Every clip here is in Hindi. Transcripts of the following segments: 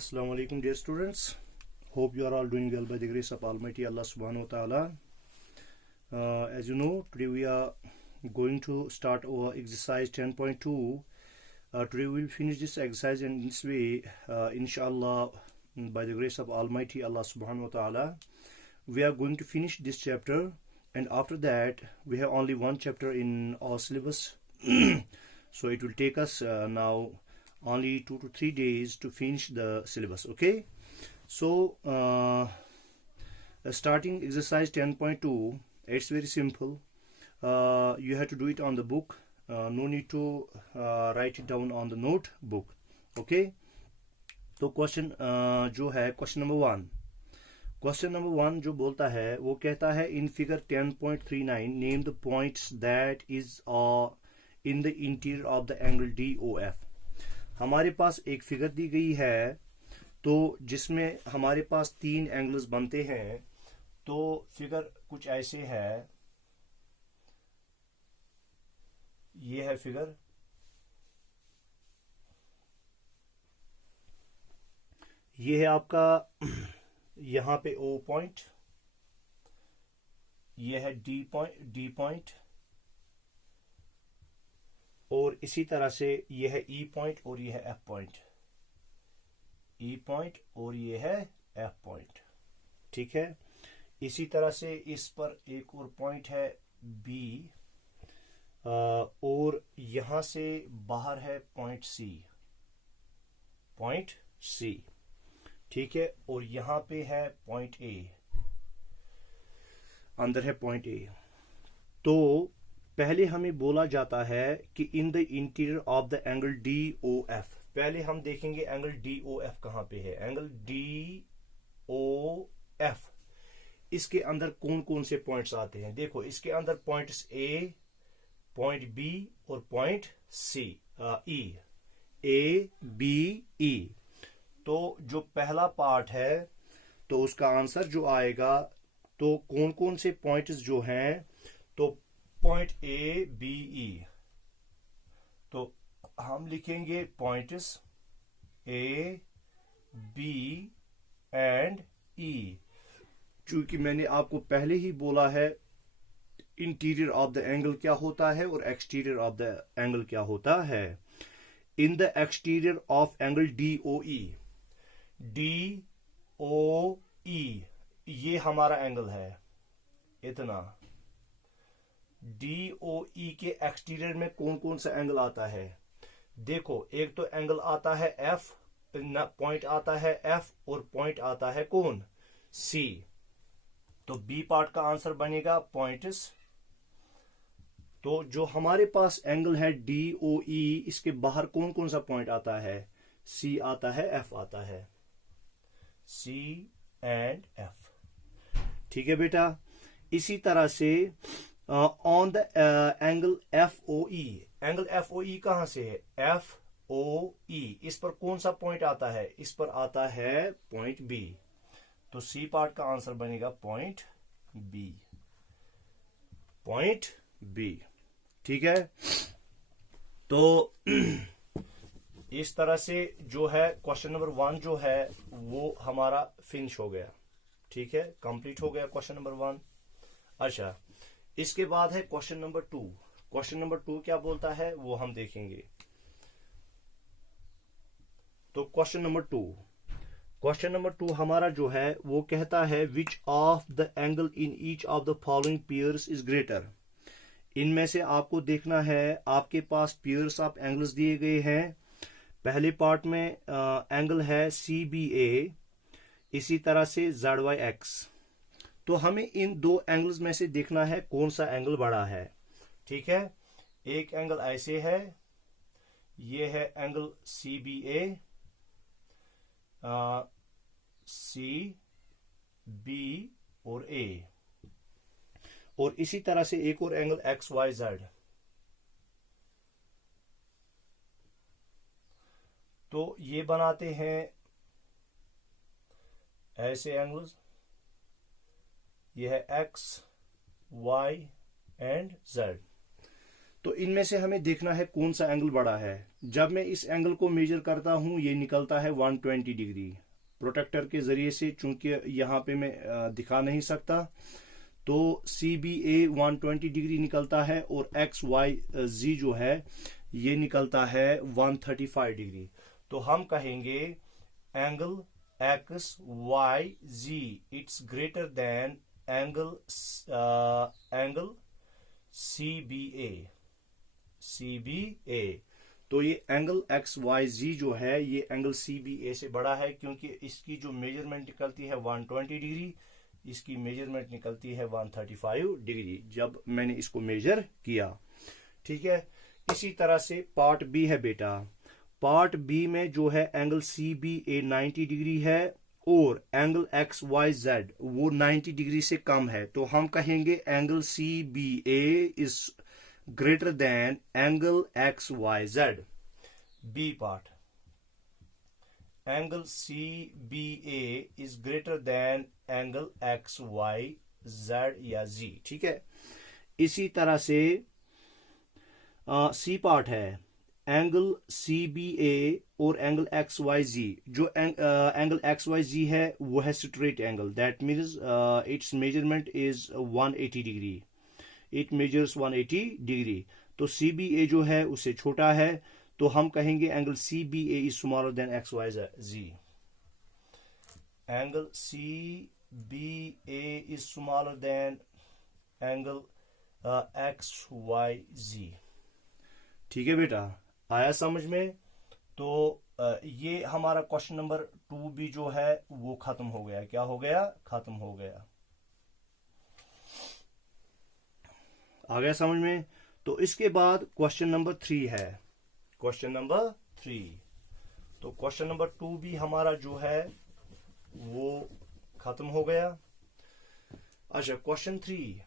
Assalamu alaikum, dear students. Hope you are all doing well by the grace of Almighty Allah subhanahu wa ta'ala. As you know, today we are going to start our exercise 10.2. Today we will finish this exercise, and in this way, inshallah, by the grace of Almighty Allah subhanahu wa ta'ala, we are going to finish this chapter, and after that we have only one chapter in our syllabus. So it will take us now only 2 to 3 days to finish the syllabus. Okay, so starting exercise 10.2, it's very simple. You have to do it on the book. No need to write it down on the notebook. Okay, तो क्वेश्चन जो है क्वेश्चन नंबर वन जो बोलता है वो कहता है in figure 10.39 name the points that is in the interior of the angle DOF. हमारे पास एक फिगर दी गई है तो जिसमें हमारे पास 3 एंगल्स बनते हैं. तो फिगर कुछ ऐसे है, ये है फिगर. ये है आपका यहां पे O पॉइंट, ये है D पॉइंट, और इसी तरह से ये है E पॉइंट और ये है F पॉइंट. E पॉइंट और ये है F पॉइंट. ठीक है, इसी तरह से इस पर एक और पॉइंट है B, और यहां से बाहर है पॉइंट C. ठीक है, और यहां पे है पॉइंट A, अंदर है पॉइंट A. तो पहले हमें बोला जाता है कि in the interior of the angle DOF. पहले हम देखेंगे एंगल DOF कहां पे है. एंगल DOF, इसके अंदर कौन कौन से पॉइंट्स आते हैं. देखो, इसके अंदर पॉइंट्स A, पॉइंट B और point E, A B E. तो जो पहला पार्ट है तो उसका आंसर जो आएगा, तो कौन कौन से पॉइंट्स जो हैं, तो पॉइंट A B E. तो हम लिखेंगे points A B and E. चूंकि मैंने आपको पहले ही बोला है इंटीरियर ऑफ द एंगल क्या होता है और एक्सटीरियर ऑफ द एंगल क्या होता है. In the exterior of angle DOE, ये हमारा एंगल है इतना. DOE के एक्सटीरियर में कौन कौन सा एंगल आता है. देखो, एक तो एंगल आता है F, पॉइंट आता है F, और पॉइंट आता है कौन, C. तो B पार्ट का आंसर बनेगा पॉइंट्स. तो जो हमारे पास एंगल है DOE, इसके बाहर कौन कौन सा पॉइंट आता है, C आता है, F आता है, C एंड F. ठीक है बेटा. इसी तरह से on the angle FOE, angle FOE कहां से है, FOE, इस पर कौन सा पॉइंट आता है, इस पर आता है पॉइंट B. तो C पार्ट का आंसर बनेगा पॉइंट B. ठीक है. तो इस तरह से जो है क्वेश्चन नंबर 1 जो है वो हमारा फिनिश हो गया. ठीक है, कंप्लीट हो गया क्वेश्चन नंबर 1. अच्छा, इसके बाद है क्वेश्चन नंबर 2. क्वेश्चन नंबर 2 क्या बोलता है वो हम देखेंगे. तो क्वेश्चन नंबर 2 हमारा जो है वो कहता है which of the angle in each of the following pairs is greater. इनमें से आपको देखना है, आपके पास पेयर्स ऑफ एंगल्स दिए गए हैं. पहले पार्ट में एंगल है CBA, इसी तरह से ZYX. तो हमें इन 2 एंगल्स में से देखना है कौन सा एंगल बड़ा है. ठीक है, एक एंगल ऐसे है, ये है एंगल CBA, CB और A, और इसी तरह से एक और एंगल XYZ. तो ये बनाते हैं ऐसे एंगल्स. ये है X, Y एंड Z. तो इनमें से हमें देखना है कौन सा एंगल बड़ा है। जब मैं इस एंगल को मेजर करता हूं ये निकलता है 120 डिग्री। प्रोटेक्टर के जरिए से, चूंकि यहाँ पे मैं दिखा नहीं सकता, तो CBA 120 डिग्री निकलता है और XYZ जो है ये निकलता है 135 डिग्री। तो हम कहेंगे angle XYZ it's greater than angle CBA। तो ये एंगल XYZ जो है ये एंगल CBA से बड़ा है, क्योंकि इसकी जो मेजरमेंट निकलती है 120 डिग्री, इसकी मेजरमेंट निकलती है 135 डिग्री जब मैंने इसको मेजर किया। ठीक है, इसी तरह से पार्ट बी है बेटा। पार्ट बी में जो है एंगल CBA 90 डिग्री है और एंगल XYZ वो 90 डिग्री से कम है। तो हम कहेंगे angle CBA is greater than angle XYZ। B part, angle CBA is greater than angle XYZ या Z। ठीक है, इसी तरह से सी पार्ट है, एंगल CBA और एंगल XYZ। जो एंगल XYZ है वो है straight angle, that means its measurement is 180 degree, it measures 180 degree. तो CBA जो है उससे छोटा है, तो हम कहेंगे angle CBA is smaller than XYZ। Angle CBA is smaller than angle XYZ। ठीक है बेटा, आया समझ में? तो ये हमारा क्वेश्चन नंबर 2B जो है वो खत्म हो गया। क्या हो गया? खत्म हो गया। आ गया समझ में? तो इसके बाद क्वेश्चन नंबर 3 है, क्वेश्चन नंबर 3। तो क्वेश्चन नंबर 2B हमारा जो है वो खत्म हो गया। अच्छा, क्वेश्चन 3,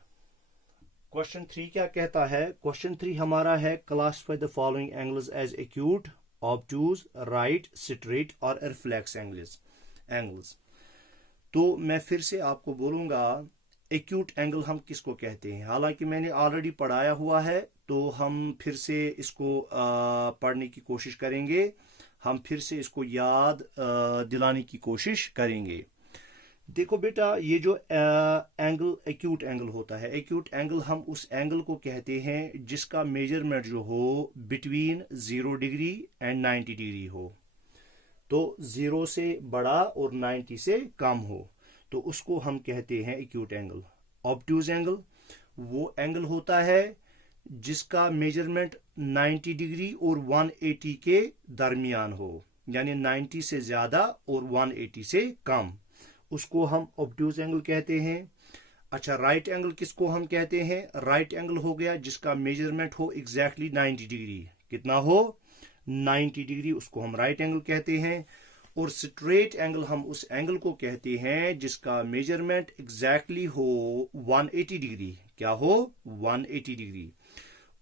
क्वेश्चन 3 क्या कहता है? क्वेश्चन 3 हमारा है classify the following angles as acute, obtuse, right, straight और रिफ्लेक्स एंगल्स। तो मैं फिर से आपको बोलूंगा एक्यूट एंगल हम किसको कहते हैं। हालांकि मैंने ऑलरेडी पढ़ाया हुआ है, तो हम फिर से इसको पढ़ने की कोशिश करेंगे, हम फिर से इसको याद दिलाने की कोशिश करेंगे। देखो बेटा, ये जो एंगल एक्यूट एंगल होता है, एक्यूट एंगल हम उस एंगल को कहते हैं जिसका मेजरमेंट जो हो बिटवीन 0 डिग्री एंड 90 डिग्री हो। तो 0 से बड़ा और 90 से कम हो, तो उसको हम कहते हैं एक्यूट एंगल। ऑब्ट्यूज एंगल वो एंगल होता है जिसका मेजरमेंट 90 डिग्री और 180 के दरमियान हो, यानी 90 से ज्यादा और 180 से कम, उसको हम ऑब्ट्यूज एंगल कहते हैं। अच्छा, राइट एंगल किसको हम कहते हैं? राइट एंगल हो गया जिसका मेजरमेंट हो एग्जैक्टली 90 डिग्री। कितना हो? 90 डिग्री, उसको हम राइट एंगल कहते हैं। और स्ट्रेट एंगल हम उस एंगल को कहते हैं जिसका मेजरमेंट एग्जैक्टली हो 180 डिग्री। क्या हो? 180 डिग्री।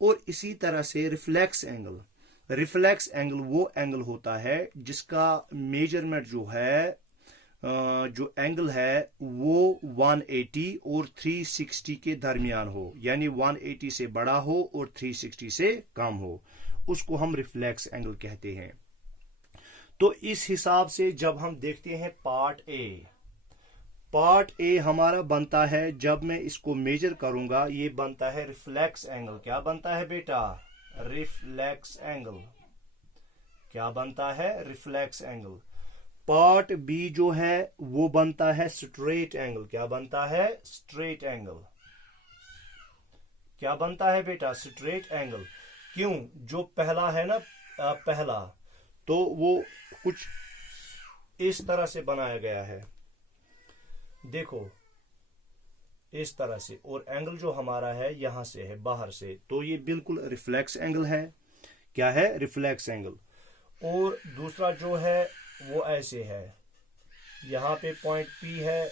और इसी तरह से रिफ्लेक्स एंगल, रिफ्लेक्स एंगल वो एंगल होता है जिसका मेजरमेंट जो है जो एंगल है वो 180 और 360 के दरमियान हो, यानी 180 से बड़ा हो और 360 से कम हो, उसको हम रिफ्लेक्स एंगल कहते हैं। तो इस हिसाब से जब हम देखते हैं पार्ट ए, पार्ट ए हमारा बनता है, जब मैं इसको मेजर करूंगा ये बनता है रिफ्लेक्स एंगल। क्या बनता है बेटा? Reflex angle. क्या बनता है? Reflex angle. पार्ट बी जो है वो बनता है स्ट्रेट एंगल। क्या बनता है? Straight angle. क्या बनता है बेटा? Straight angle. क्यों? जो पहला है ना, पहला, तो वो कुछ इस तरह से बनाया गया है, देखो इस तरह से, और एंगल जो हमारा है यहां से है, बाहर से, तो ये बिल्कुल रिफ्लेक्स एंगल है। क्या है? Reflex angle. और दूसरा जो है वो ऐसे है, यहाँ पे पॉइंट P है,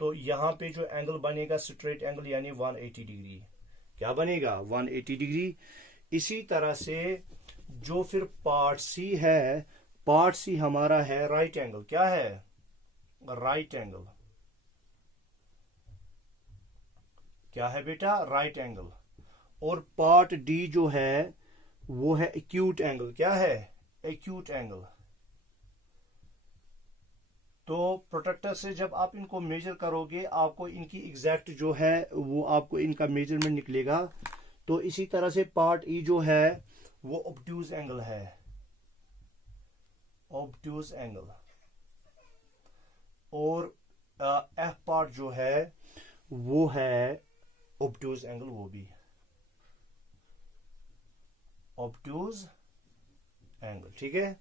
तो यहाँ पे जो एंगल बनेगा स्ट्रेट एंगल यानी 180 डिग्री। क्या बनेगा? 180 डिग्री। इसी तरह से जो फिर पार्ट सी है, पार्ट सी हमारा है राइट एंगल। क्या है? Right angle. क्या है बेटा? Right angle. और पार्ट डी जो है वो है एक्यूट एंगल। क्या है? Acute angle. तो प्रोट्रैक्टर से जब आप इनको मेजर करोगे आपको इनकी एग्जैक्ट जो है वो आपको इनका मेजरमेंट निकलेगा। तो इसी तरह से पार्ट ई जो है वो ऑब्ट्यूज एंगल है, ऑब्ट्यूज एंगल। और एफ पार्ट जो है वो है ऑब्ट्यूज एंगल, वो भी ऑब्ट्यूज एंगल। ठीक है,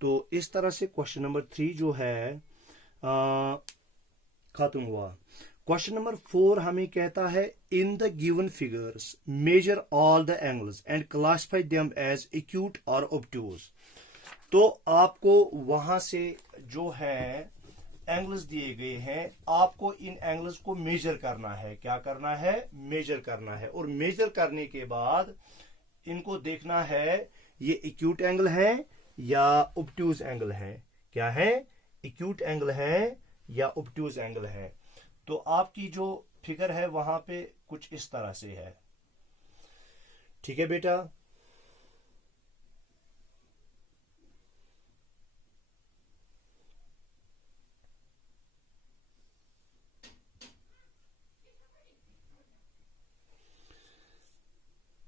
तो इस तरह से क्वेश्चन नंबर 3 जो है खत्म हुआ। क्वेश्चन नंबर 4 हमें कहता है in the given figures measure all the angles and classify them as acute और ऑब्ट्यूज। तो आपको वहां से जो है एंगल्स दिए गए हैं, आपको इन एंगल्स को मेजर करना है। क्या करना है? मेजर करना है। और मेजर करने के बाद इनको देखना है ये एक्यूट एंगल है या ऑब्ट्यूज एंगल है। क्या है? एक्यूट एंगल है या ऑब्ट्यूज एंगल है। तो आपकी जो फिगर है वहां पे कुछ इस तरह से है। ठीक है बेटा,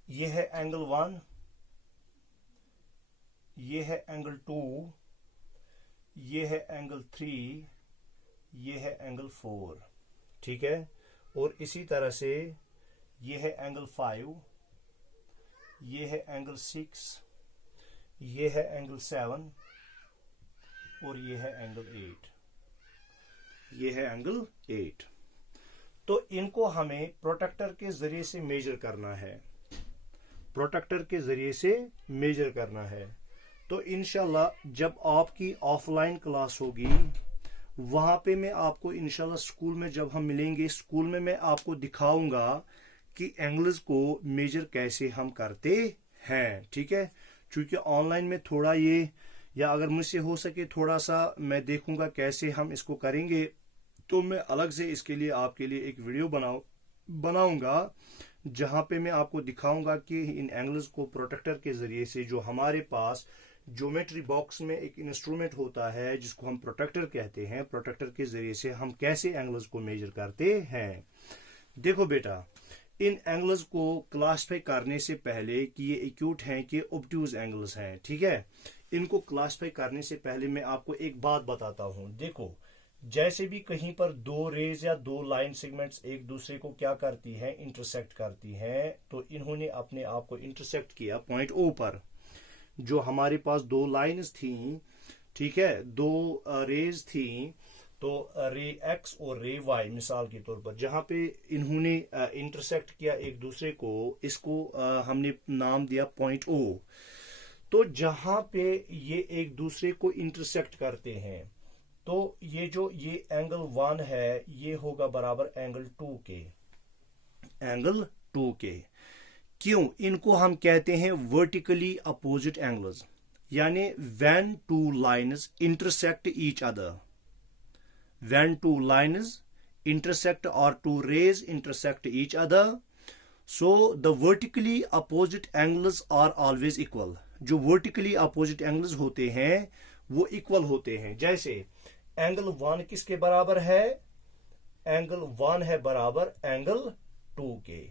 ये है एंगल 1, ये है एंगल 2, ये है एंगल 3, ये है एंगल 4। ठीक है, और इसी तरह से ये है एंगल 5, ये है एंगल 6, ये है एंगल 7 और ये है एंगल 8। ये है एंगल 8। तो इनको हमें प्रोट्रैक्टर के जरिए से मेजर करना है, प्रोट्रैक्टर के जरिए से मेजर करना है। तो इंशाल्लाह जब आपकी ऑफलाइन क्लास होगी वहां पे मैं आपको इंशाल्लाह स्कूल में जब हम मिलेंगे, स्कूल में मैं आपको दिखाऊंगा कि एंगल्स को मेजर कैसे हम करते हैं। ठीक है, क्योंकि ऑनलाइन में थोड़ा ये, या अगर मुझसे हो सके थोड़ा सा मैं देखूंगा कैसे हम इसको करेंगे, तो मैं अलग से इसके लिए आपके लिए एक वीडियो बनाऊंगा जहां पे मैं आपको दिखाऊंगा कि इन एंगल्स को प्रोट्रैक्टर के जरिए से, जो हमारे पास ज्योमेट्री बॉक्स में एक इंस्ट्रूमेंट होता है जिसको हम प्रोट्रैक्टर कहते हैं, प्रोट्रैक्टर के जरिए से हम कैसे एंगल्स को मेजर करते हैं। देखो बेटा, इन एंगल्स को क्लासिफाई करने से पहले कि ये एक्यूट हैं कि ऑब्ट्यूज एंगल्स हैं, ठीक है, इनको क्लासिफाई करने से पहले मैं आपको एक बात बताता हूं। देखो, जैसे भी कहीं पर दो रेज या दो लाइन सेगमेंट्स एक दूसरे को क्या करती हैं, इंटरसेक्ट करती हैं, तो इन्होंने अपने आप को इंटरसेक्ट किया पॉइंट ओ पर। जो हमारे पास दो लाइंस थी, ठीक है, दो रेज थी, तो रे एक्स और रे वाई मिसाल के तौर पर, जहां पे इन्होंने इंटरसेक्ट किया एक दूसरे को, इसको हमने नाम दिया पॉइंट ओ। तो जहां पे ये एक दूसरे को इंटरसेक्ट करते हैं, तो ये एंगल 1 है, ये होगा बराबर एंगल 2 के, एंगल 2 के। क्यों? इनको हम कहते हैं वर्टिकली अपोजिट एंगल्स, यानी when two lines intersect each other, when two lines intersect और two rays intersect each other, so the vertically opposite angles are always equal. जो वर्टिकली अपोजिट एंगल्स होते हैं वो इक्वल होते हैं। जैसे एंगल 1 किसके बराबर है? एंगल 1 है बराबर एंगल 2 के।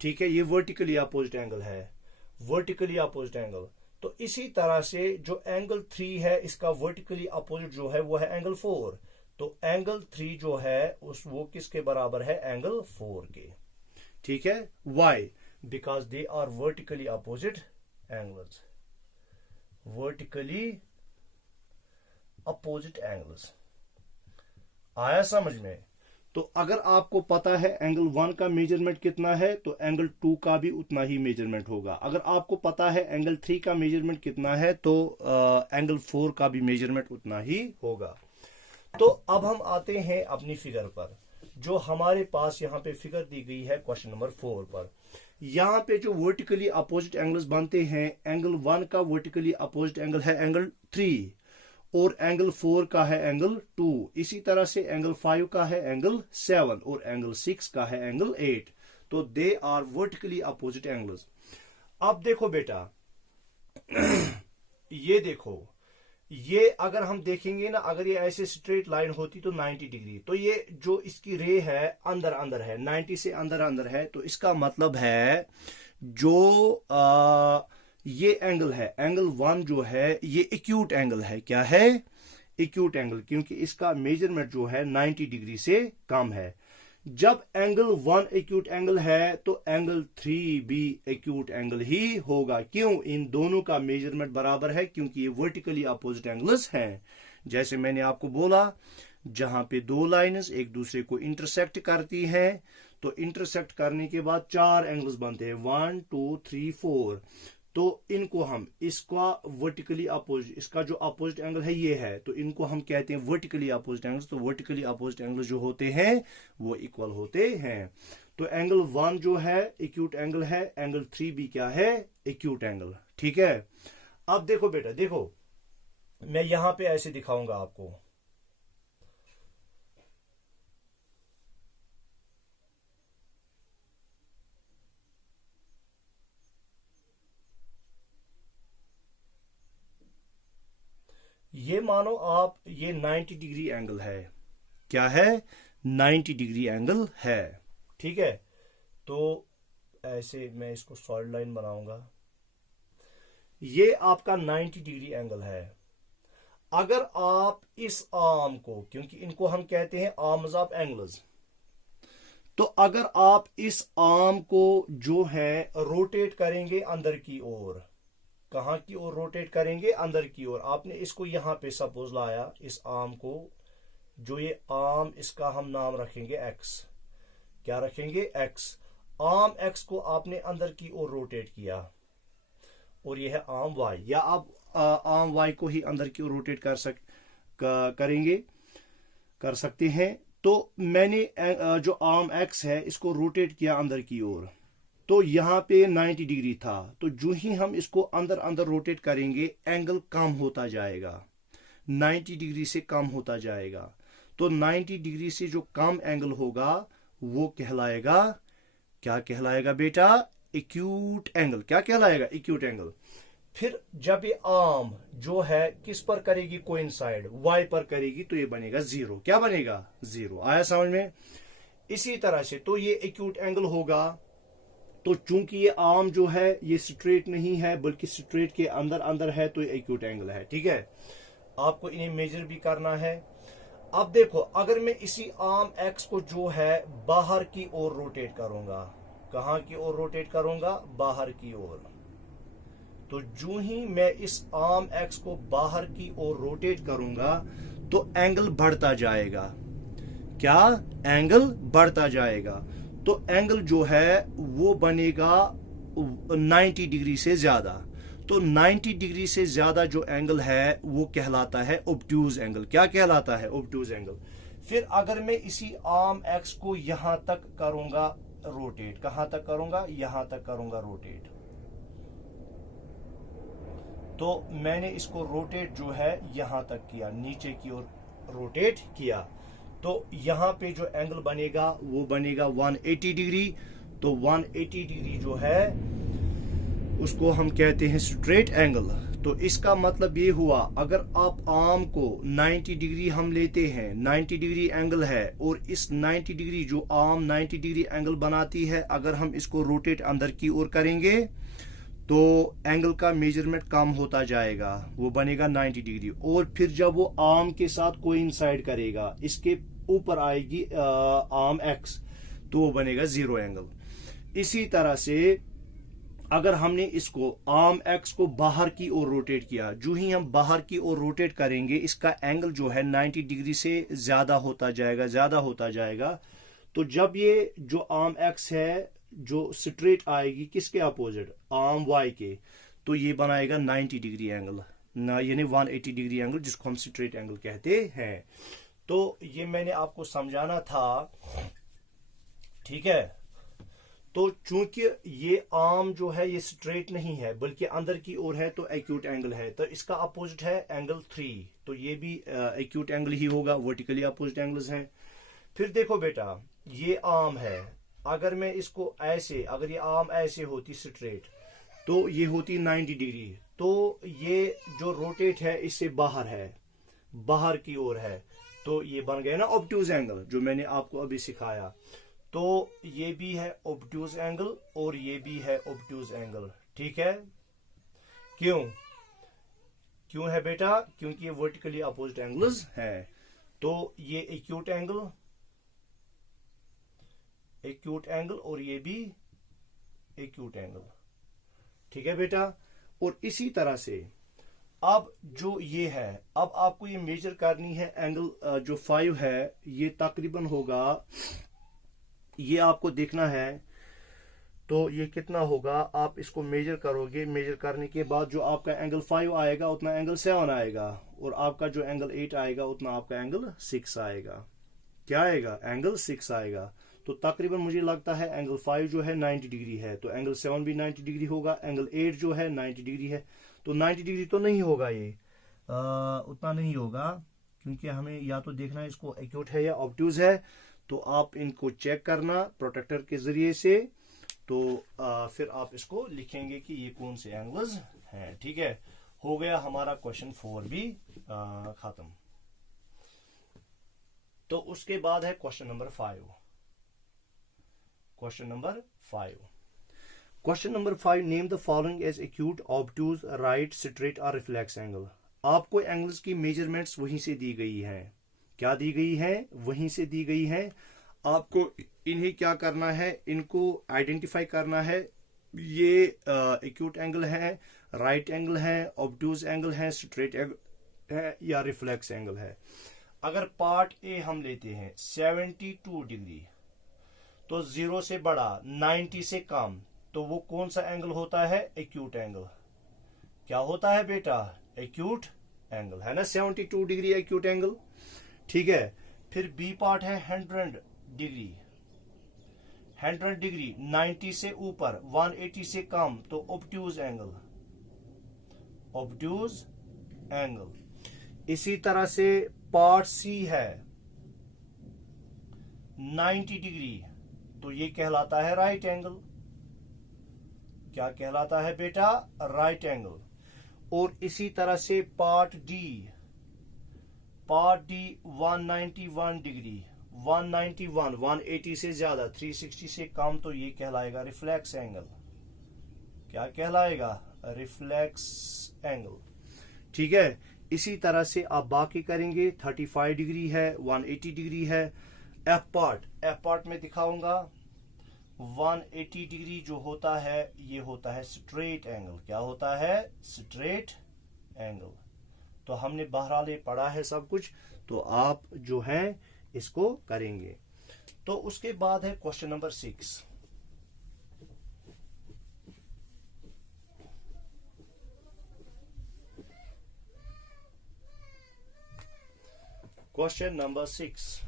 ठीक है, ये वर्टिकली अपोजिट एंगल है, वर्टिकली अपोजिट एंगल। तो इसी तरह से जो एंगल 3 है, इसका वर्टिकली अपोजिट जो है वो है एंगल 4। तो एंगल 3 जो है वो किसके बराबर है? एंगल 4 के। ठीक है, why? Because they are vertically opposite angles, vertically opposite angles. आया समझ में? तो अगर आपको पता है एंगल 1 का मेजरमेंट कितना है, तो एंगल 2 का भी उतना ही मेजरमेंट होगा। अगर आपको पता है एंगल 3 का मेजरमेंट कितना है, तो एंगल 4 का भी मेजरमेंट उतना ही होगा। तो अब हम आते हैं अपनी फिगर पर, जो हमारे पास यहाँ पे फिगर दी गई है क्वेश्चन नंबर 4 पर। यहाँ पे जो वर्टिकली अपोजिट एंगल्स बनते हैं, एंगल 1 का वर्टिकली अपोजिट एंगल है एंगल 3 और एंगल 4 का है एंगल 2। इसी तरह से एंगल 5 का है एंगल 7 और एंगल 6 का है एंगल 8। तो they are vertically opposite angles. अब देखो बेटा ये देखो, ये अगर हम देखेंगे ना, अगर ये ऐसे स्ट्रेट लाइन होती तो 90 डिग्री, तो ये जो इसकी रे है अंदर अंदर है, 90 से अंदर अंदर है, तो इसका मतलब है जो ये एंगल है, एंगल 1 जो है ये एक्यूट एंगल है। क्या है? एक्यूट एंगल, क्योंकि इसका मेजरमेंट जो है 90 डिग्री से कम है। जब एंगल 1 एक्यूट एंगल है तो एंगल 3 भी एक्यूट एंगल ही होगा। क्यों? इन दोनों का मेजरमेंट बराबर है, क्योंकि ये वर्टिकली अपोजिट एंगल्स हैं। जैसे मैंने आपको बोला, जहां पे दो लाइन्स एक दूसरे को इंटरसेक्ट करती हैं, तो इंटरसेक्ट करने के बाद 4 एंगल्स बनते हैं, 1 2 3 4। तो इनको हम, इसका वर्टिकली अपोजिट, इसका जो अपोजिट एंगल है ये है, तो इनको हम कहते हैं वर्टिकली अपोजिट एंगल्स। तो वर्टिकली अपोजिट एंगल जो होते हैं वो इक्वल होते हैं। तो एंगल 1 जो है एक्यूट एंगल है, एंगल 3 भी क्या है? Acute angle. ठीक है। अब देखो बेटा, देखो मैं यहां पे ऐसे दिखाऊंगा आपको। ये मानो आप, ये 90 डिग्री एंगल है। क्या है? 90 डिग्री एंगल है। ठीक है। तो ऐसे मैं इसको सॉलिड लाइन बनाऊंगा। ये आपका 90 डिग्री एंगल है। अगर आप इस आर्म को, क्योंकि इनको हम कहते हैं आर्म्स ऑफ एंगल्स, तो अगर आप इस आर्म को जो है रोटेट करेंगे अंदर की ओर, कहां की ओर रोटेट करेंगे? अंदर की ओर। आपने इसको यहां पे सपोज लाया, इस आर्म को, जो ये आर्म, इसका हम नाम रखेंगे एक्स। क्या रखेंगे? एक्स। आर्म एक्स को आपने अंदर की ओर रोटेट किया, और ये है आर्म वाई, या आप आर्म वाई को ही अंदर की ओर रोटेट कर सकते हैं। तो मैंने जो आर्म एक्स है इसको रोटेट किया अंदर की ओर, तो यहां पे 90 डिग्री था, तो जो ही हम इसको अंदर अंदर रोटेट करेंगे एंगल कम होता जाएगा, 90 डिग्री से कम होता जाएगा। तो 90 डिग्री से जो कम एंगल होगा वो कहलाएगा, क्या कहलाएगा बेटा? Acute angle. क्या कहलाएगा? Acute angle. फिर जब ये आर्म जो है किस पर करेगी? कोइंसाइड, वाई पर करेगी, तो ये बनेगा 0। क्या बनेगा? 0। आया समझ में? इसी तरह से तो ये एक्यूट एंगल होगा। तो चूंकि ये आर्म जो है ये स्ट्रेट नहीं है बल्कि स्ट्रेट के अंदर अंदर है, तो ये एक्यूट एंगल है। ठीक है। आपको इन्हें मेजर भी करना है। अब देखो, अगर मैं इसी आर्म एक्स को जो है बाहर की ओर रोटेट करूंगा, कहां की ओर रोटेट करूंगा? बाहर की ओर। तो जो ही मैं इस आर्म एक्स को बाहर की ओर रोटेट करूंगा तो एंगल बढ़ता जाएगा। क्या? एंगल बढ़ता जाएगा। तो एंगल जो है वो बनेगा 90 डिग्री से ज्यादा। तो 90 डिग्री से ज्यादा जो एंगल है वो कहलाता है ऑब्ट्यूज एंगल। क्या कहलाता है? Obtuse angle. फिर अगर मैं इसी आर्म एक्स को यहां तक करूंगा रोटेट, कहां तक करूंगा? यहां तक करूंगा रोटेट, तो मैंने इसको रोटेट जो है यहां तक किया, नीचे की ओर रोटेट किया, तो यहां पे जो एंगल बनेगा वो बनेगा 180 डिग्री। तो 180 डिग्री जो है उसको हम कहते हैं स्ट्रेट एंगल। तो इसका मतलब ये हुआ, अगर आप आर्म को 90 डिग्री हम लेते हैं, 90 डिग्री एंगल है, और इस 90 डिग्री जो आर्म 90 डिग्री एंगल बनाती है, अगर हम इसको रोटेट अंदर की ओर करेंगे तो एंगल का मेजरमेंट कम होता जाएगा, वो बनेगा 90 डिग्री। और फिर जब वो आर्म के साथ कोइंसाइड करेगा, इसके ऊपर आएगी आर्म एक्स, तो वो बनेगा 0 एंगल। इसी तरह से अगर हमने इसको आर्म एक्स को बाहर की ओर रोटेट किया, जो ही हम बाहर की ओर रोटेट करेंगे इसका एंगल जो है 90 डिग्री से ज्यादा होता जाएगा, ज्यादा होता जाएगा। तो जब ये जो आर्म एक्स है जो स्ट्रेट आएगी किसके अपोजिट? आर्म वाई के, तो ये बनाएगा 90 डिग्री एंगल, यानी 180 डिग्री एंगल, जिसको हम स्ट्रेट एंगल कहते हैं। तो ये मैंने आपको समझाना था। ठीक है। तो चूंकि ये आर्म जो है ये स्ट्रेट नहीं है बल्कि अंदर की ओर है, तो एक्यूट एंगल है। तो इसका अपोजिट है एंगल 3, तो ये भी एक्यूट एंगल ही होगा, वर्टिकली अपोजिट एंगल्स हैं। फिर देखो बेटा, ये आर्म है, अगर मैं इसको ऐसे, अगर ये आर्म ऐसे होती स्ट्रेट, तो ये होती 90 डिग्री, तो ये जो रोटेट है इससे बाहर है, बाहर की ओर है, तो ये बन गया ना ऑब्ट्यूज एंगल, जो मैंने आपको अभी सिखाया। तो ये भी है ऑब्ट्यूज एंगल और ये भी है ऑब्ट्यूज एंगल, ठीक है। क्यों क्यों है बेटा? क्योंकि ये वर्टिकली अपोजिट एंगल्स हैं। तो ये एक्यूट एंगल, एक्यूट एंगल, और ये भी एक्यूट एंगल, ठीक है बेटा। और इसी तरह से अब जो ये है, अब आपको ये मेजर करनी है एंगल जो 5 है, ये तकरीबन होगा, ये आपको देखना है, तो ये कितना होगा, आप इसको मेजर करोगे, मेजर करने के बाद जो आपका एंगल 5 आएगा उतना एंगल 7 आएगा, और आपका जो एंगल 8 आएगा उतना आपका एंगल 6 आएगा। क्या आएगा? एंगल 6 आएगा। तो तकरीबन मुझे लगता है एंगल 5 जो है 90 डिग्री है, तो एंगल 7 भी 90 डिग्री होगा, एंगल 8 जो है 90 डिग्री है, तो 90 डिग्री तो नहीं होगा, ये उतना नहीं होगा, क्योंकि हमें या तो देखना है इसको एक्यूट है या ऑब्ट्यूज है। तो आप इनको चेक करना प्रोटेक्टर के जरिए से, तो फिर आप इसको लिखेंगे कि ये कौन से एंगल्स हैं, ठीक है। हो गया हमारा क्वेश्चन 4 भी खत्म। तो उसके बाद है question number 5। Question number 5, question number 5, name the following as acute, obtuse, right, straight और रिफ्लेक्स एंगल। आपको एंगल्स की मेजरमेंट्स वहीं से दी गई है। क्या दी गई है? वहीं से दी गई है। आपको इन्हें क्या करना है, इनको आइडेंटिफाई करना है। ये एक्यूट एंगल है, राइट एंगल है, ऑब्ट्यूज एंगल है, स्ट्रेट एंगल है या रिफ्लेक्स एंगल है। अगर पार्ट ए हम लेते हैं 72 डिग्री, तो 0 से बड़ा 90 से कम, तो वो कौन सा एंगल होता है? Acute angle. क्या होता है बेटा? एक्यूट एंगल, है ना। 72 डिग्री एक्यूट एंगल, ठीक है। फिर बी पार्ट है 100 डिग्री, 100 डिग्री 90 से ऊपर 180 से कम, तो ऑब्ट्यूज एंगल, ऑब्ट्यूज एंगल। इसी तरह से पार्ट सी है 90 डिग्री, तो ये कहलाता है राइट एंगल। क्या कहलाता है बेटा? Right angle. और इसी तरह से part D, part D 191 degree, 191 180 से ज्यादा, 360 से कम, तो ये कहलाएगा रिफ्लेक्स एंगल। क्या कहलाएगा? रिफ्लेक्स एंगल, ठीक है। इसी तरह से आप बाकी करेंगे, 35 डिग्री है, 180 डिग्री है। एफ पार्ट में दिखाऊंगा, 180 डिग्री जो होता है ये होता है स्ट्रेट एंगल। क्या होता है? Straight angle. तो हमने बहरहाल ये पढ़ा है सब कुछ, तो आप जो है इसको करेंगे। तो उसके बाद है question number 6। Question number 6,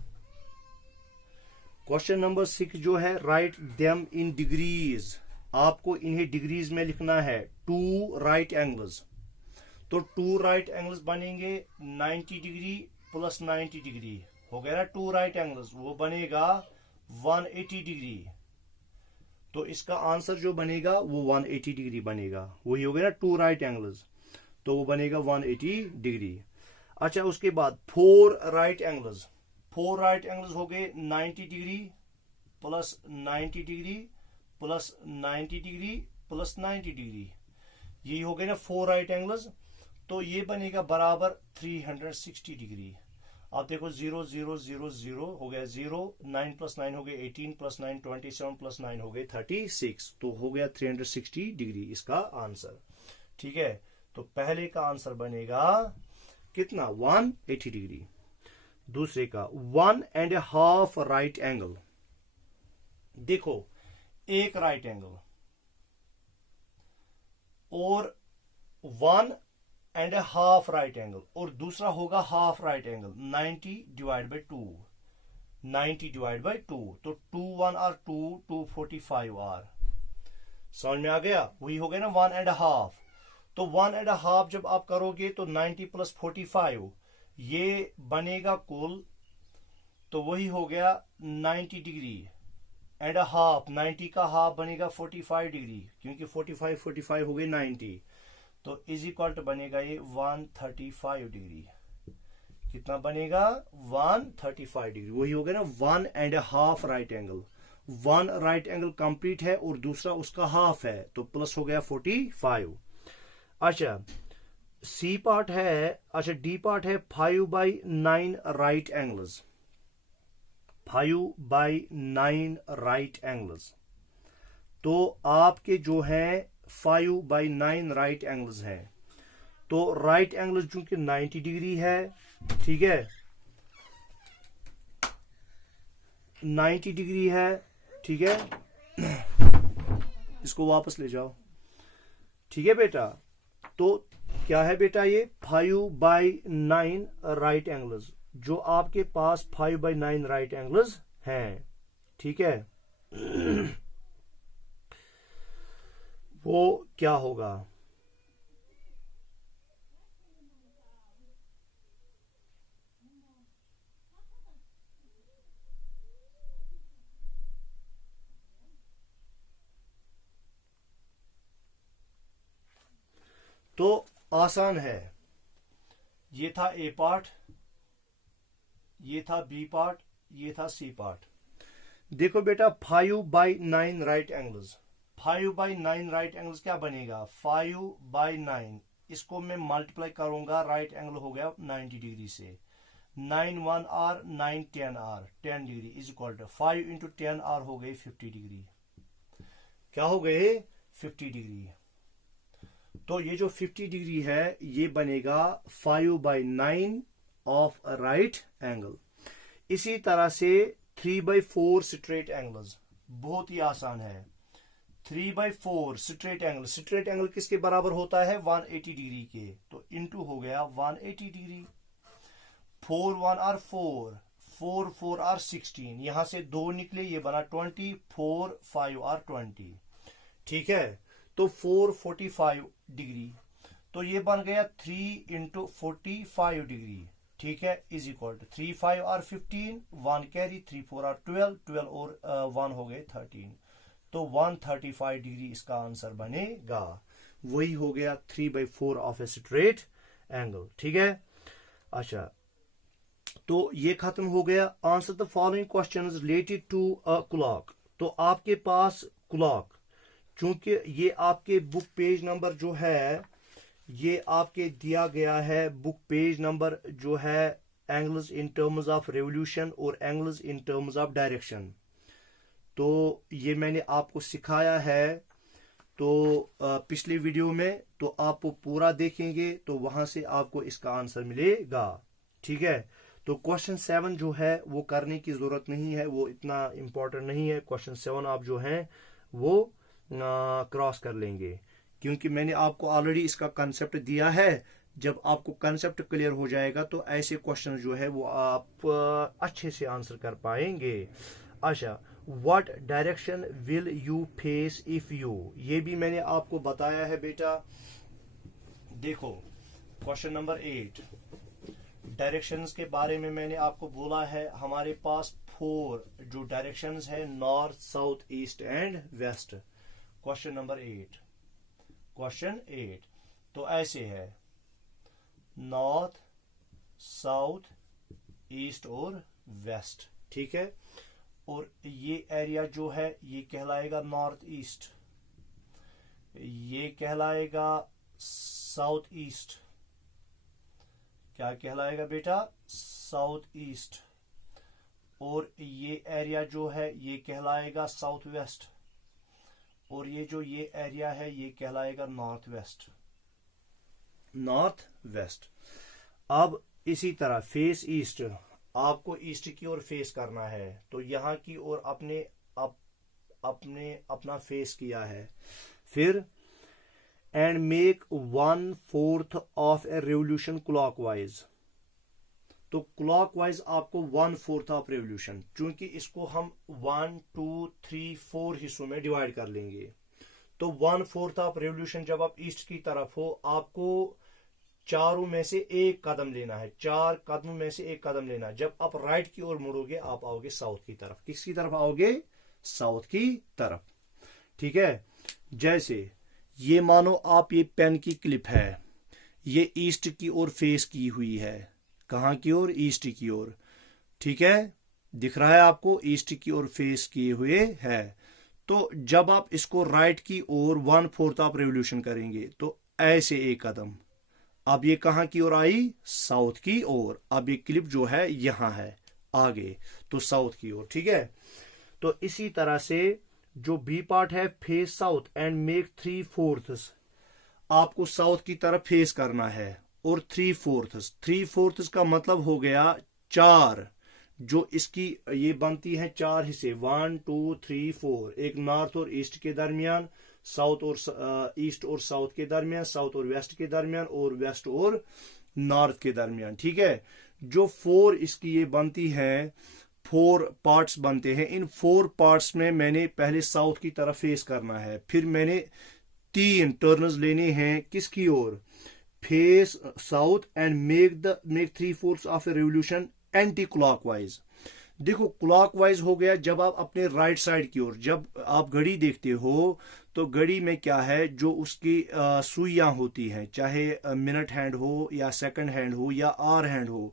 question number 6 जो है, राइट देम इन डिग्रीज। आपको इन्हें डिग्रीज में लिखना है। 2 राइट एंगल्स, तो 2 राइट एंगल्स बनेंगे 90 डिग्री प्लस 90 डिग्री, हो गया ना 2 राइट एंगल्स, वो बनेगा 180 डिग्री। तो इसका आंसर जो बनेगा वो 180 डिग्री बनेगा, वही हो गया ना 2 राइट एंगल्स, तो वो बनेगा 180 डिग्री। अच्छा, उसके बाद 4 राइट एंगल्स, 4 राइट एंगल्स हो गए 90 degree plus 90 degree plus 90 degree plus 90 degree, यही हो गए ना 4 राइट एंगल्स। तो ये बनेगा बराबर 360 डिग्री। आप देखो 0 0 0 0 हो गया 0, 9 प्लस 9 हो गए 18 प्लस 9 27 प्लस 9 हो गए 36, तो हो गया 360 डिग्री इसका आंसर, ठीक है। तो पहले का आंसर बनेगा कितना? 180 डिग्री। दूसरे का 1.5 राइट एंगल, देखो एक राइट एंगल और 1.5 राइट एंगल, और दूसरा होगा half right angle, 90 divide by 2, 90 divide by 2, तो 2 1 आर 2, 245 आर। समझ में आ गया? वही हो गया ना 1.5। तो 1.5 जब आप करोगे तो 90 प्लस 45 ये बनेगा कुल, तो वही हो गया 90 डिग्री, एंड हाफ, 90 का हाफ बनेगा 45 डिग्री, क्योंकि 45 हो गए 90, तो इज इक्वल टू बनेगा ये 135 डिग्री। कितना बनेगा? 135 डिग्री। वही हो गया ना 1.5 right angle. 1 right angle complete है और दूसरा उसका हाफ है, तो प्लस हो गया 45। अच्छा सी पार्ट है, अच्छा डी पार्ट है 5/9 राइट एंगल्स। 5/9 right angles. तो आपके जो है 5/9 राइट एंगल्स हैं, तो राइट एंगल चूंकि 90 डिग्री है, ठीक है 90 डिग्री है, ठीक है इसको वापस ले जाओ, ठीक है बेटा। तो क्या है बेटा ये 5/9 राइट एंगल्स, जो आपके पास 5/9 राइट एंगल्स हैं, ठीक है वो क्या होगा? तो आसान है, ये था ए पार्ट, ये था बी पार्ट, ये था सी पार्ट। देखो बेटा 5/9 राइट एंगल्स, 5/9 राइट एंगल्स क्या बनेगा? 5/9, इसको मैं मल्टीप्लाई करूंगा, राइट एंगल हो गया 90 डिग्री से, 9 1 are 9 10 are 10 degree is equal to 5 into 10 are हो गई 50 डिग्री। क्या हो गए? 50 डिग्री। तो ये जो 50 डिग्री है ये बनेगा 5/9 ऑफ राइट एंगल। इसी तरह से 3/4 स्ट्रेट एंगल्स, बहुत ही आसान है। 3/4 स्ट्रेट एंगल, स्ट्रेट एंगल किसके बराबर होता है? 180 डिग्री के, तो इंटू हो गया 180 डिग्री। 4 1 आर 4, 4 4 आर 16, यहां से 2 निकले, ये बना 20, 4 5 आर 20, ठीक है। तो 445 डिग्री, तो ये बन गया 3 इंटू 45 डिग्री, ठीक है is equal to 3 5 are 15, 1 carry, 3 4 are 12, 12 और 1 हो गए 13, तो 135 डिग्री इसका आंसर बनेगा। वही हो गया 3/4 ऑफ ए स्ट्रेट एंगल, ठीक है। अच्छा तो ये खत्म हो गया। Answer the following questions related to a clock. तो आपके पास क्लॉक, चूंकि ये आपके बुक पेज नंबर जो है, ये आपके दिया गया है बुक पेज नंबर जो है angles in terms of revolution और angles in terms of direction. तो ये मैंने आपको सिखाया है, तो पिछले वीडियो में, तो आप वो पूरा देखेंगे तो वहां से आपको इसका आंसर मिलेगा, ठीक है। तो क्वेश्चन 7 जो है वो करने की जरूरत नहीं है, वो इतना इंपॉर्टेंट नहीं है। क्वेश्चन 7 आप जो है वो क्रॉस कर लेंगे, क्योंकि मैंने आपको ऑलरेडी इसका कंसेप्ट दिया है। जब आपको कंसेप्ट क्लियर हो जाएगा तो ऐसे क्वेश्चन जो है वो आप अच्छे से आंसर कर पाएंगे। अच्छा what direction will you face if you, ये भी मैंने आपको बताया है बेटा। देखो क्वेश्चन नंबर 8, डायरेक्शंस के बारे में मैंने आपको बोला है, हमारे पास 4 जो डायरेक्शंस है, north south east and west. Question number 8, question 8 तो ऐसे है, नॉर्थ साउथ ईस्ट और वेस्ट, ठीक है। और ये एरिया जो है ये कहलाएगा नॉर्थ ईस्ट, ये कहलाएगा साउथ ईस्ट, क्या कहलाएगा बेटा? South east. और ये एरिया जो है ये कहलाएगा साउथ वेस्ट, और ये जो ये एरिया है ये कहलाएगा नॉर्थ वेस्ट, नॉर्थ वेस्ट। अब इसी तरह फेस ईस्ट, आपको ईस्ट की ओर फेस करना है, तो यहां की ओर अपना फेस किया है। फिर and make 1/4 of a revolution clockwise, तो क्लॉकवाइज आपको 1/4 ऑफ रेवोल्यूशन, चूंकि इसको हम 1 2 3 4 हिस्सों में डिवाइड कर लेंगे, तो 1/4 ऑफ रेवोल्यूशन जब आप ईस्ट की तरफ हो, आपको चारों में से एक कदम लेना है, 4 कदम में से एक कदम लेना है। जब आप राइट की ओर मुड़ोगे आप आओगे साउथ की तरफ। किसकी तरफ आओगे? साउथ की तरफ। ठीक है, जैसे ये मानो आप ये पेन की क्लिप है, ये ईस्ट की ओर फेस की हुई है। कहाँ की ओर? ईस्ट की ओर। ठीक है, दिख रहा है आपको, ईस्ट की ओर फेस किए हुए है। तो जब आप इसको राइट की ओर 1/4 आप रेवोल्यूशन करेंगे तो ऐसे एक कदम, अब ये कहां की ओर आई? साउथ की ओर। अब ये क्लिप जो है यहां है आगे, तो साउथ की ओर। ठीक है, तो इसी तरह से जो बी पार्ट है, फेस साउथ एंड मेक 3/4, आपको साउथ की तरफ फेस करना है। और 3/4 का मतलब हो गया 4, जो इसकी ये बनती है 4 हिस्से, 1 2 3 4, एक नॉर्थ और ईस्ट के दरमियान, साउथ और ईस्ट और साउथ के दरमियान, साउथ और वेस्ट के दरमियान, और वेस्ट और नॉर्थ के दरमियान। ठीक है, जो 4 इसकी ये बनती है, 4 पार्ट्स बनते हैं। इन 4 पार्ट्स में मैंने पहले साउथ की तरफ फेस करना है, फिर मैंने 3 टर्न्स लेने हैं किसकी ओर? Face south and make 3/4 of a revolution anti clockwise. देखो, क्लॉकवाइज हो गया जब आप अपने राइट साइड की ओर, जब आप घड़ी देखते हो तो घड़ी में क्या है, जो उसकी सुइयां होती हैं, चाहे मिनट हैंड हो या सेकंड हैंड हो या आवर हैंड हो,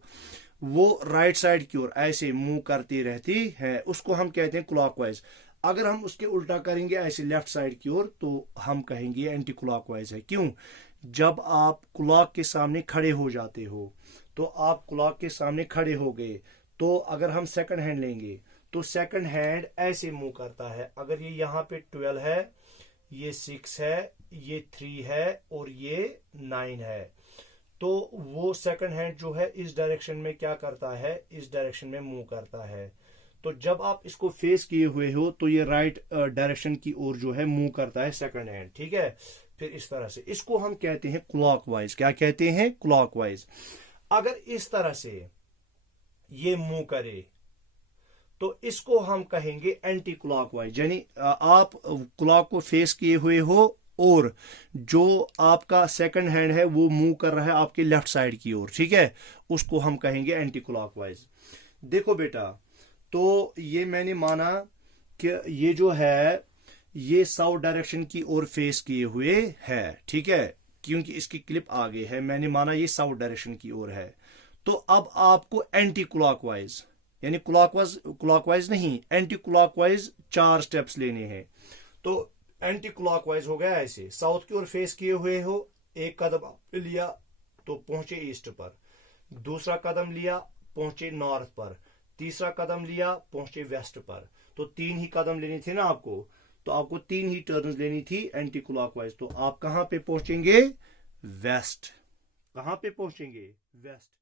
वो राइट साइड की ओर ऐसे मूव करती रहती है, उसको हम कहते हैं क्लॉकवाइज। अगर हम उसके उल्टा करेंगे ऐसे लेफ्ट साइड की ओर, तो हम कहेंगे एंटी क्लॉकवाइज है। क्यों? जब आप क्लॉक के सामने खड़े हो जाते हो, तो आप क्लॉक के सामने खड़े हो गए, तो अगर हम सेकंड हैंड लेंगे तो सेकंड हैंड ऐसे मूव करता है। अगर ये यहाँ पे 12 है, ये 6 है, ये 3 है और ये 9 है, तो वो सेकंड हैंड जो है इस डायरेक्शन में क्या करता है? इस डायरेक्शन में मूव करता है। तो जब आप इसको फेस किए हुए हो तो ये राइट डायरेक्शन की ओर जो है मूव करता है सेकंड हैंड। ठीक है, फिर इस तरह से इसको हम कहते हैं क्लॉकवाइज। क्या कहते हैं? क्लॉकवाइज। अगर इस तरह से ये मूव करे तो इसको हम कहेंगे एंटी क्लॉकवाइज। यानी आप क्लॉक को फेस किए हुए हो और जो आपका सेकंड हैंड है वो मूव कर रहा है आपके लेफ्ट साइड की ओर। ठीक है, उसको हम कहेंगे एंटी क्लॉकवाइज। देखो बेटा, तो ये मैंने माना कि ये जो है ये साउथ डायरेक्शन की ओर फेस किए हुए है। ठीक है, क्योंकि इसकी क्लिप आगे है, मैंने माना ये साउथ डायरेक्शन की ओर है। तो अब आपको एंटी क्लॉकवाइज, यानी क्लॉकवाइज नहीं, एंटी क्लॉकवाइज 4 स्टेप्स लेने हैं। तो एंटी क्लॉकवाइज हो गया ऐसे, साउथ की ओर फेस किए हुए हो, एक कदम लिया तो पहुंचे ईस्ट पर, दूसरा कदम लिया पहुंचे नॉर्थ पर, तीसरा कदम लिया पहुंचे वेस्ट पर। तो 3 ही कदम लेने थे ना आपको, तो आपको 3 ही टर्न्स लेनी थी एंटी क्लॉकवाइज। तो आप कहां पे पहुंचेंगे? वेस्ट। कहां पे पहुंचेंगे? वेस्ट।